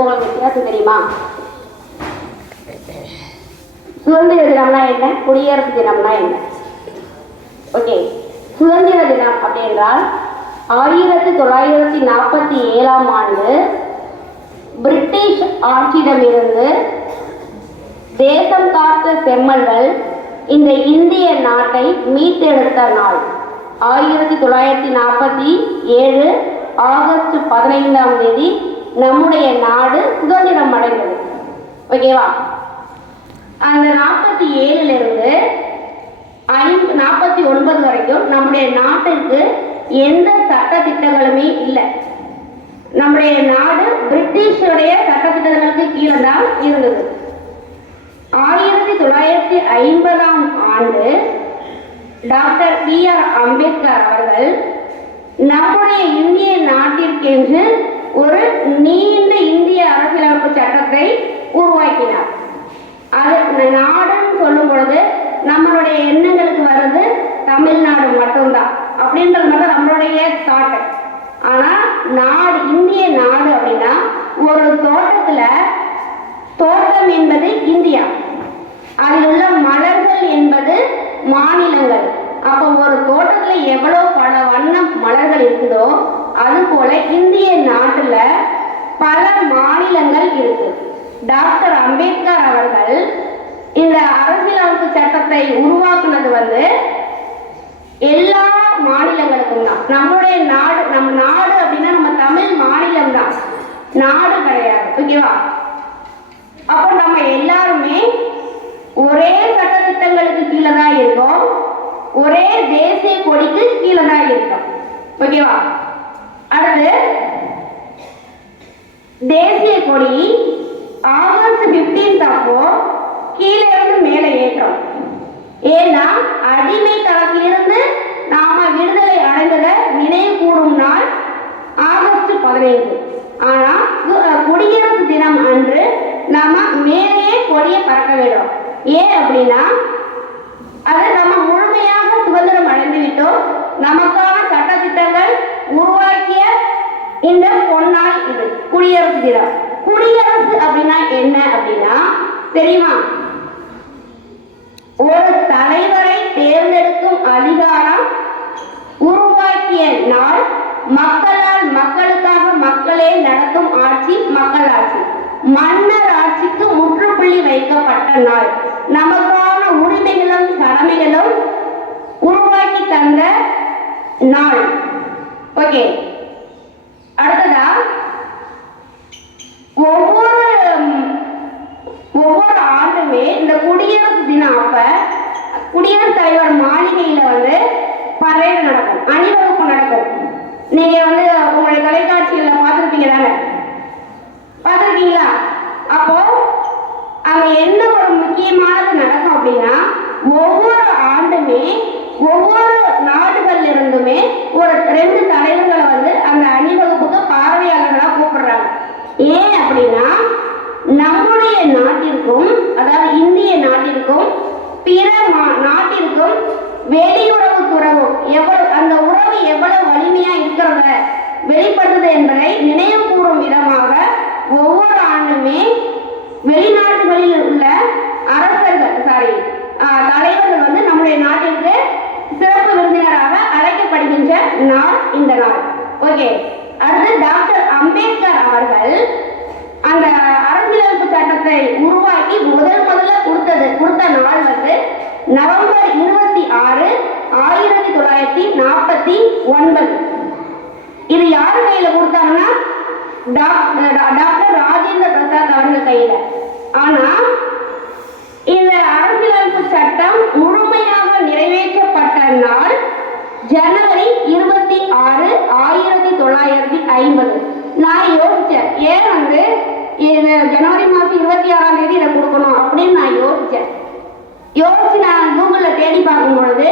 ரெண்டுக்கும் உங்களுக்கு வித்தியாசம் தெரியுமா? சுதந்திர தினம்னா என்ன, குடியரசு தினம்னா என்ன? ஓகே, சுதந்திர தினம் அப்படின்றால் 1947ஆம் ஆண்டு பிரிட்டிஷ் ஆட்சியிடமிருந்து தேசம் காத்த செம்மல்கள் இந்த இந்திய நாட்டை மீட்டெடுத்த நாள். 1947 ஆகஸ்ட் 15ஆம் தேதி நம்முடைய நாடு சுதந்திரம் அடைந்தது. ஓகேவா? அந்த 47லிருந்து 49 வரைக்கும் நம்முடைய நாட்டிற்கு எந்த சட்ட திட்டங்களுமே இல்லை. நம்முடைய நாடு பிரிட்டிஷுடைய சட்ட திட்டங்களுக்கு கீழே தான் இருந்தது. 1950ஆம் ஆண்டு டாக்டர் B.R. அம்பேத்கர் அவர்கள் நம்முடைய இந்திய நாட்டிற்கென்று ஒரு நீண்ட இந்திய அரசியலமைப்பு சட்டத்தை உருவாக்கினார். அது நாடுன்னு சொல்லும் பொழுது நம்மளுடைய எண்ணங்களுக்கு வர்றது தமிழ்நாடு மட்டும்தான் அப்படின்றது மட்டும் நம்மளுடைய தாட். ஆனா நாடு, இந்திய நாடு அப்படின்னா ஒரு தோட்டம் என்பது இந்தியா, அதில் உள்ள மலர்கள் என்பது மாநிலங்கள். அப்போ ஒரு தோட்டத்துல எவ்வளவு பல வண்ண மலர்கள் இருக்குதோ அது போல இந்திய நாட்டுல பல மாநிலங்கள் இருக்கு. டாக்டர் அம்பேத்கர் அவர்கள் இந்த அரசியலமைப்பு சட்டத்தை உருவாக்குனது எல்லா மாநிலங்களுக்கும் தான். நம்மளுடைய நாடு, நம்ம நாடு அப்படின்னா நம்ம தமிழ் மாநிலம் தான், நாடு கிடையாது. ஓகேவா? அப்போ நம்ம எல்லாருமே ஒரே சட்டத்திட்டங்களுக்கு கீழே தான் இருக்கோம், ஒரே தேசிய கொடிக்கு கீழே தான் இருக்கோம். ஓகேவா? அடுத்து தேசிய கொடி ஆகஸ்ட் 15 அப்போ கீழே இருந்து மேலே ஏற்றோம். ஏன்னா அடிமை தளத்திலிருந்து நாம விடுதலை அடைந்ததை நினைவு கூறும் நாள் ஆகஸ்ட் 15. ஆனா குடியரசு தினம் அன்று நாம மேலேயே கொடியை பறக்க வேண்டும். ஏன் அப்படின்னா அதை நம்ம முழுமையாக சுதந்திரம் அடைந்து விட்டோம். நமக்கான சட்டத்திட்டங்கள் உருவாக்கிய இந்த பொன்னாள் இது குடியரசு தினம். குடியரசு அப்படின்னா என்ன அப்படின்னா தெரியுமா? ஒரு தலைவரை தேர்ந்தெடுக்கும் அதிகாரம் உருவாக்கிய நாள், மக்களால் மக்களுக்காக மக்களே நடத்தும் ஆட்சி மக்களாட்சி, மன்னர் ஆட்சிக்கு முற்றுப்புள்ளி வைக்கப்பட்ட நாள், நமக்கான உரிமைகளும் கடமைகளும் உருவாக்கி தந்த நாள். ஓகே, அடுத்ததா ஒவ்வொரு ஆண்டுமே இந்த குடியரசு தினம் அப்ப குடியரசுத் தலைவர் மாளிகையில பரேடு நடக்கும், அணிவகுப்பு நடக்கும். நீங்க உங்களுடைய தொலைக்காட்சியில பார்த்துருப்பீங்க தானே? பார்த்துருக்கீங்களா? அப்போ அங்க என்ன ஒரு முக்கியமானது நடக்கும் அப்படின்னா ஒவ்வொரு ஆண்டுமே ஒவ்வொரு நாடுகள்ல இருந்துமே ஒரு 2 தலைவர்களை அந்த அணிவகுப்புக்கு பார்வையாளர்களா கூப்பிடுறாங்க. ஏன் அப்படின்னா நம்முடைய நாட்டிற்கும், அதாவது இந்திய நாட்டிற்கும் பிற நாட்டிற்கும் வெளியுறவு துறவு அந்த உறவு எவ்வளவு வலிமையா இருக்கிறத வெளிப்படுத்துது என்பதை நினைவு கூறும் விதமாக ஒவ்வொரு ஆண்டுமே வெளிநாடுகளில் உள்ள தலைவர்கள் நம்முடைய நாட்டிற்கு சிறப்பு விருந்தினராக அழைக்கப்படுகின்ற நாள் இந்த நாள். ஓகே, அடுத்து டாக்டர் அம்பேத்கர் அவர்கள் அந்த அரசியலமைப்பு சட்டத்தை உருவாக்கி முதல்ல கொடுத்த நாள் நவம்பர் 26, 1949. இது யார் கையில கொடுத்தாங்கன்னா டாக்டர் ராஜேந்திர பிரசாத் அவர்கள் கையில. ஆனா இந்த அரசியலமைப்பு சட்டம் முழுமையாக நிறைவேற்றப்பட்ட நாள் ஜனவரி 26, 1950. நான் யோசிச்சேன், ஏன் ஜனவரி மாதம் 26ஆம் தேதி இதை கொடுக்கணும் அப்படின்னு நான் யோசிச்சு நான் கூகுள்ல தேடி பார்க்கும் பொழுது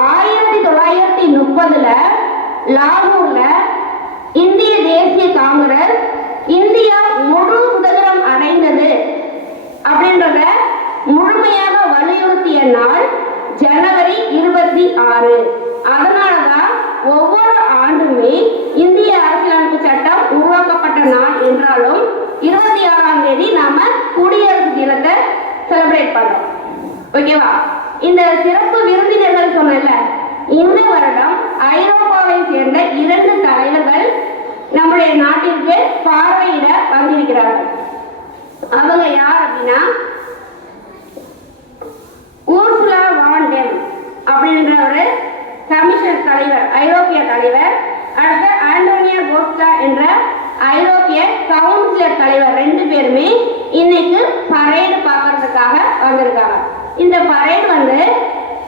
1930 லாகூர்ல இந்திய தேசிய காங்கிரஸ் இந்தியா முழு சுதந்திரம் அடைந்தது அப்படின்றத முழுமையாக வலியுறுத்திய நாள் ஜனவரி 26. அதனாலதான் ஒவ்வொரு ஆண்டுமே இந்திய அரசியலமைப்பு சட்டம் உருவாக்கப்பட்ட நாள் என்றாலும் 26 தேதி நாம குடியரசு தினத்தை செலிப்ரேட் பண்றோம். ஓகேவா? இந்த சிறப்பு விருந்தினர்கள் சொன்னல, இந்த வருடம் ஐரோப்பாவை சேர்ந்த 2 தலைவர்கள் நம்முடைய நாட்டிற்கு பார்வையிட வந்திருக்கிறார்கள். அவங்க யார் அப்படின்னா, ஊர்சுலா வான் டெர் அப்படின்ற ஒரு கமிஷன் தலைவர், ஐரோப்பிய தலைவர். அடுத்து ஆண்டோனியா கோஸ்டா என்ற ஐரோப்பிய கவுன்சிலர் தலைவர். 2 பேருமே இன்னைக்கு பரேடு பார்க்கறதுக்காக வந்திருக்காங்க. இந்த பரேடு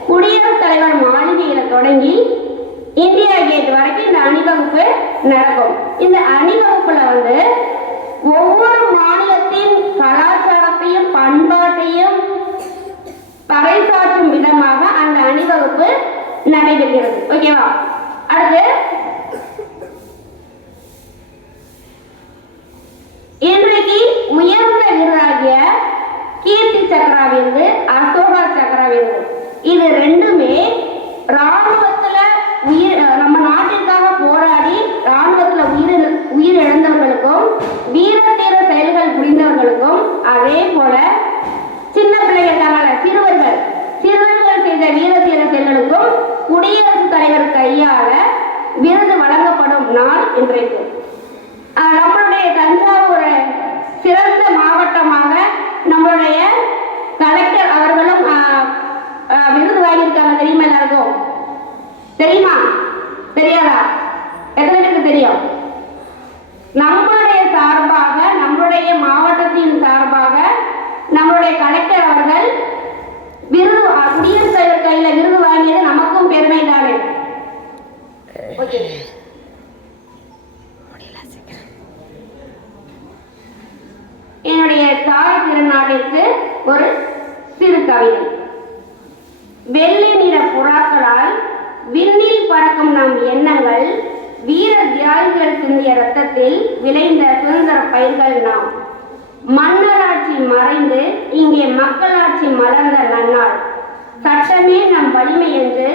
குடியரசுத் தலைவர் மாளிகையில தொடங்கி இந்தியா கேட் வரைக்கும் இந்த அணிவகுப்பு நடக்கும். இந்த அணிவகுப்புல ஒவ்வொரு மாநிலத்தின் கலாச்சாரத்தையும் பண்பாட்டையும் பறைசாற்றும் விதமாக அந்த அணிவகுப்பு நடைபெறுகிறது. ஓகேவா? அடுத்து இன்றைக்கு உயர்ந்த விருதாகிய கீர்த்தி சக்ரா விருது, அசோகா சக்ரா விருது, இது 2மே ராணுவத்துல நம்ம நாட்டிற்காக போராடி ராணுவத்துல உயிர் இழந்தவர்களுக்கும் வீரத்தீர செயல்கள் புரிந்தவர்களுக்கும், அதே போல சின்ன பிள்ளைகளுக்கான சிறுவர்கள் செய்த வீரத்தீர செயல்களுக்கும் குடியரசுத் தலைவர் கையால விருது வழங்கப்படும் நாள் இன்றைக்கு. நம்மளுடைய தஞ்சாவூர் சிறந்த மாவட்டமாக நம்மளுடைய கலெக்டர் அவர்களும் விருது வாங்கியிருக்காங்க. தெரியுமா? எல்லாருக்கும் தெரியுமா? தெரியாதா? எத்தனை பேருக்கு தெரியும்? நம்மளுடைய சார்பாக, நம்மளுடைய மாவட்டத்தின் சார்பாக நம்மளுடைய கலெக்டர் அவர்கள் விருது, குடியரசுத் தலைவர் கையில விருது வாங்கியது நமக்கும் பெருமை தானே. ஓகே, என்னுடைய தாய் திருநாட்டிற்கு ஒரு சிறு கவிதை. வெள்ளை நிற புறாக்களால் விண்ணில் பறக்கும் நம் எண்ணங்கள், வீர தியாகிகள் சிந்திய ரத்தத்தில் விளைந்த சுதந்திர பயிர்கள் நாம். மன்னராட்சி மறைந்து இங்கே மக்களாட்சி மலர்ந்த நன்னாள், சட்டமே நம் வலிமை என்று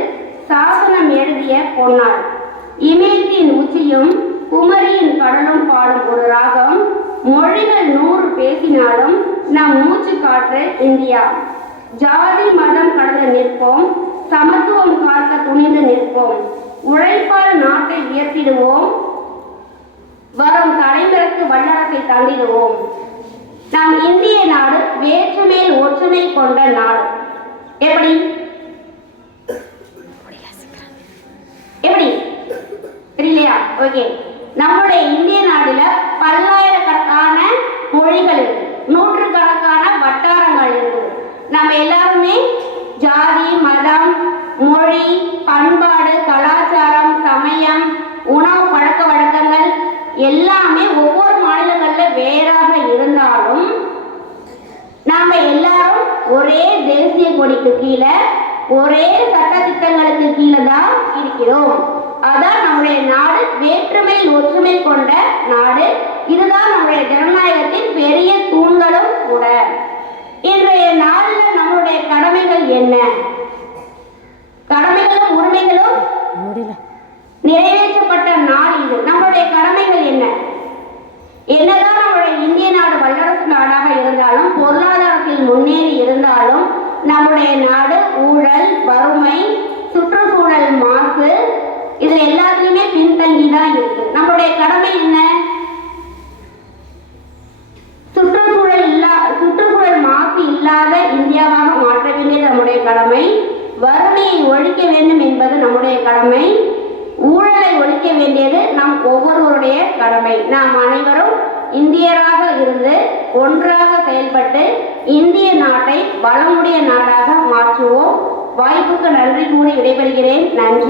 சாசனம் எழுதிய பொன்னாள். இமயத்தின் உச்சியும் குமரியின் கடலும் பாடும் ஒரு ராகம், மொழிகள் 100 பேசினாலும் நம் மூச்சு காற்று இந்தியா. ஜாதி மதம் கடந்து நிற்போம், சமத்துவம் காக்க துணிந்து நிற்போம், உழைப்பால் நாட்டை உயர்த்திடுவோம், வரும் தலைமுறைக்கு வல்லரசை தந்திடுவோம். நாம் இந்திய நாடு வேற்றுமையில் ஒற்றுமை கொண்ட நாடு. எப்படி எப்படி தெரியலையா? ஓகே, நம்முடைய இந்திய நாடுல பல்லாயிரக்கணக்கான மொழிகள் இருக்கு, நூற்றுக்கணக்கான வட்டாரங்கள் இருக்கு. நம்ம எல்லாருமே ஜாதி மதம் மொழி பண்பாடு கலாச்சாரம் சமயம் உணவு பழக்க வழக்கங்கள் எல்லாமே ஒவ்வொரு மாநிலங்கள்ல வேறாக இருந்தாலும் நாம எல்லாரும் ஒரே தேசிய கொடிக்கு கீழே ஒரே சட்ட திட்டங்களுக்கு கீழே தான் இருக்கிறோம். அதான் நம்முடைய நாடு வேற்றுமையில் ஒற்றுமை கொண்ட நாடு. இதுதான் நம்முடைய ஜனநாயகத்தின் பெரிய தூண்களும் கூட. இன்றைய நாளில் நம்முடைய கடமைகள் என்ன? கடமைகளும் உரிமைகளும் நிறைவேற்றப்பட்ட நாள் இது. நம்முடைய கடமைகள் என்ன? என்னதான் நம்முடைய இந்திய நாடு வல்லரசு நாடாக இருந்தாலும் பொருளாதாரத்தில் முன்னேறி இருந்தாலும் நம்முடைய நாடு ஊழல் வறுமை சுற்றுச்சூழல் மாசு இது எல்லாத்துலயுமே பின்தங்கி தான் இருக்கு. நம்மளுடைய கடமை என்ன? சுற்றுச்சூழல் மாசு இல்லாத இந்தியாவாக மாற்ற வேண்டியது நம்முடைய கடமை. வறுமையை ஒழிக்க வேண்டும் என்பது நம்முடைய கடமை. ஊழலை ஒழிக்க வேண்டியது நம் ஒவ்வொருவருடைய கடமை. நாம் அனைவரும் இந்தியராக இருந்து ஒன்றாக செயல்பட்டு இந்திய நாட்டை வளமுடைய நாடாக மாற்றுவோம். வாய்ப்புக்கு நன்றி கூறி விடைபெறுகிறேன். நன்றி.